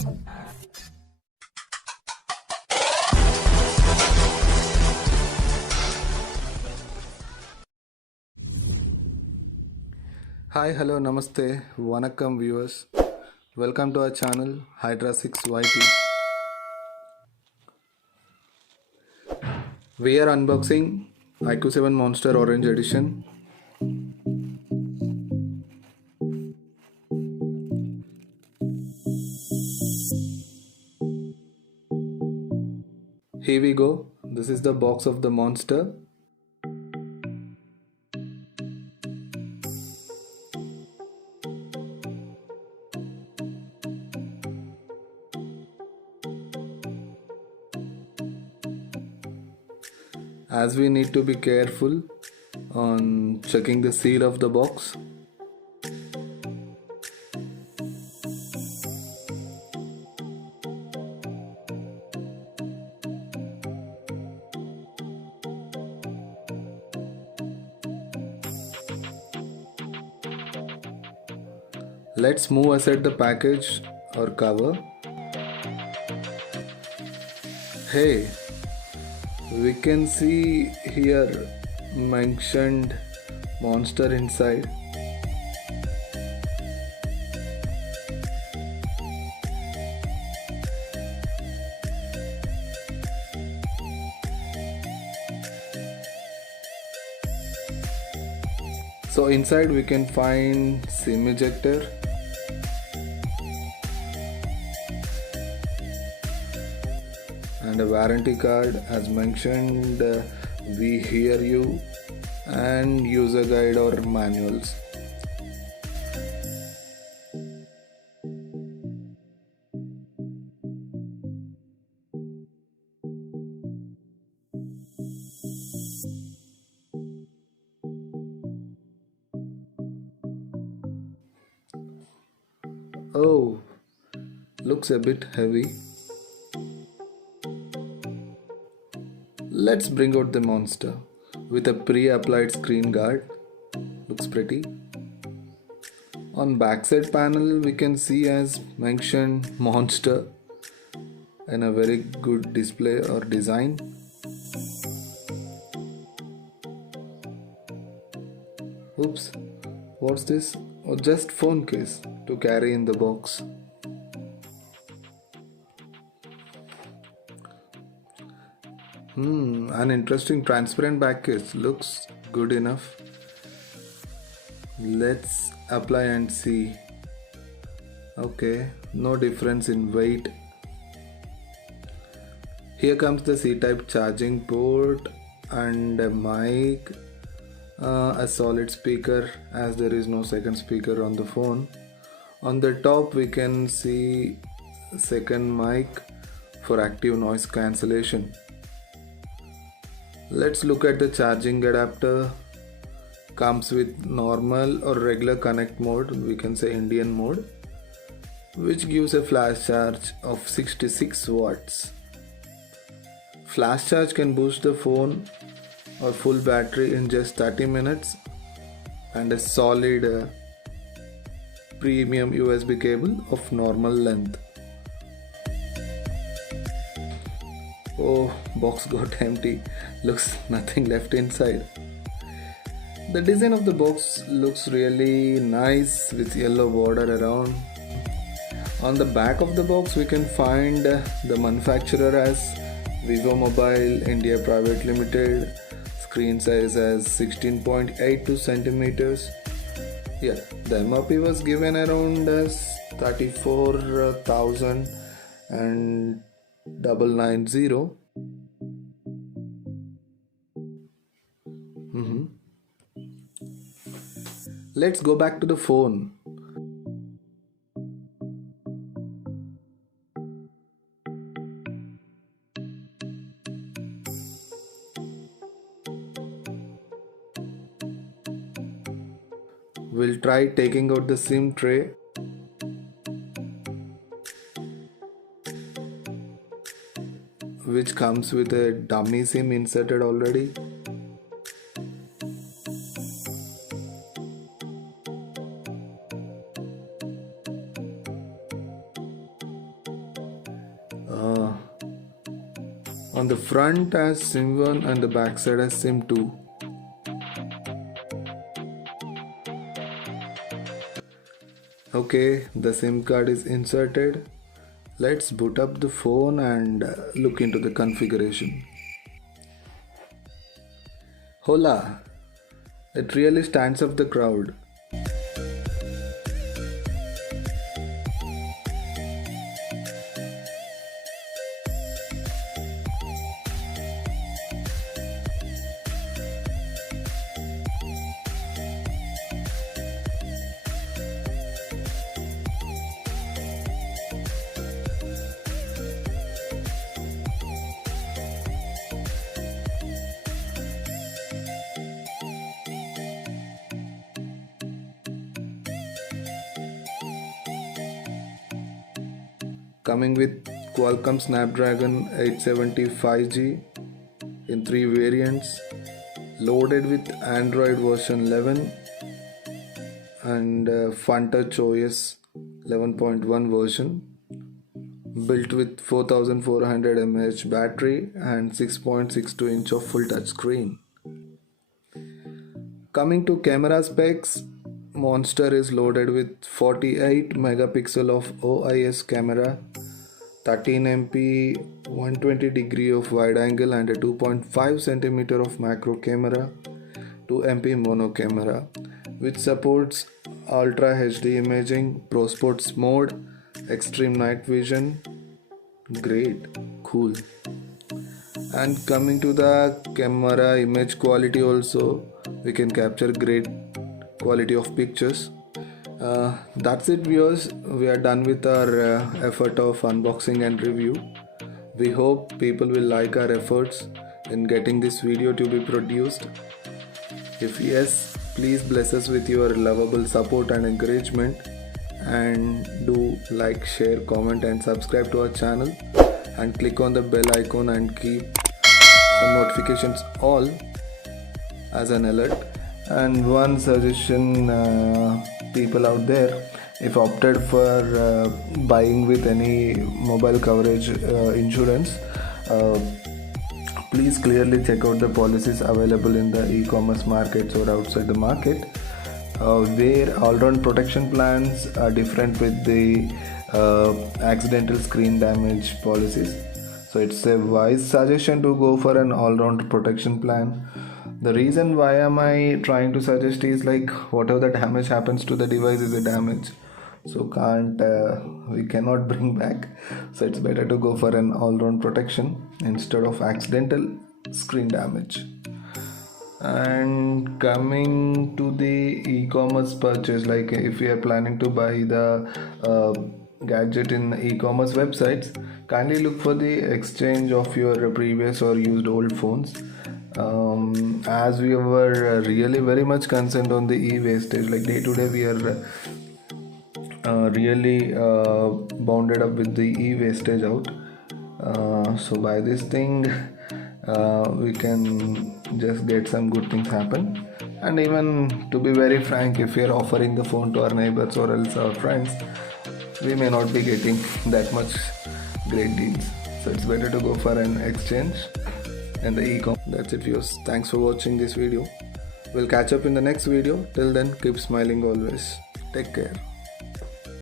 Hi, hello, namaste, vanakkam viewers. Welcome to our channel Hydra 6YT. We are unboxing iQ007 Monster Orange Edition. Here we go. This is the box of the Monster. As we need to be careful on checking the seal of the box. Let's move aside the package or cover. Hey, we can see here mentioned Monster inside. So inside we can find SIM ejector, and a warranty card as mentioned, we hear you, and user guide or manuals. Oh, looks a bit heavy. Let's bring out the Monster with a pre-applied screen guard. Looks pretty. On backside panel we can see as mentioned Monster and a very good display or design. Oops, what's this? Oh, just phone case to carry in the box. An interesting transparent back case. Looks good enough. Let's apply and see. Okay, no difference in weight. Here comes the C-type charging port and a mic, a solid speaker as there is no second speaker on the phone. On the top we can see second mic for active noise cancellation. Let's look at the charging adapter. Comes with normal or regular connect mode, we can say Indian mode, which gives a flash charge of 66 watts. Flash charge can boost the phone or full battery in just 30 minutes, and a solid premium USB cable of normal length. Oh, box got empty. Looks nothing left inside. The design of the box looks really nice with yellow border around. On the back of the box we can find the manufacturer as Vivo Mobile India Private Limited. Screen size as 16.82 centimeters. Yeah, the MRP was given around as 34,990. Let's go back to the phone. We'll try taking out the SIM tray. Which comes with a dummy SIM inserted already. On the front as SIM1 and the back side as SIM2. Okay, the SIM card is inserted. Let's boot up the phone and look into the configuration. Hola! It really stands up the crowd. Coming with Qualcomm Snapdragon 870 5G in 3 variants, loaded with Android version 11 and FunTouch OS 11.1 version, built with 4400 mAh battery and 6.62 inch of full touch screen. Coming to camera specs, Monster is loaded with 48 megapixel of OIS camera, 13 MP 120 degree of wide angle and a 2.5 cm of macro camera, 2 MP mono camera, which supports Ultra HD imaging, Pro Sports mode, extreme night vision. Great, cool. And coming to the camera image quality also, we can capture great quality of pictures. That's it, viewers. We are done with our effort of unboxing and review. We hope people will like our efforts in getting this video to be produced. If yes, please bless us with your lovable support and encouragement, and do like, share, comment and subscribe to our channel, and click on the bell icon and keep notifications all as an alert. And one suggestion, people out there, if opted for buying with any mobile coverage insurance, please clearly check out the policies available in the e-commerce markets or outside the market, where all-round protection plans are different with the accidental screen damage policies. So it's a wise suggestion to go for an all-round protection plan. The reason why am I trying to suggest is, like, whatever the damage happens to the device is a damage, so we cannot bring back. So it's better to go for an all-round protection instead of accidental screen damage. And coming to the e-commerce purchase, like if you are planning to buy the gadget in e-commerce websites, kindly look for the exchange of your previous or used old phones. As we were really very much concerned on the e-wastage, like day to day we are really bounded up with the e-wastage out. So by this thing we can just get some good things happen. And even to be very frank, if we are offering the phone to our neighbors or else our friends, we may not be getting that much great deals. So it's better to go for an exchange and the e-com. That's it, viewers. Thanks for watching this video. We'll catch up in the next video. Till then, keep smiling always. Take care.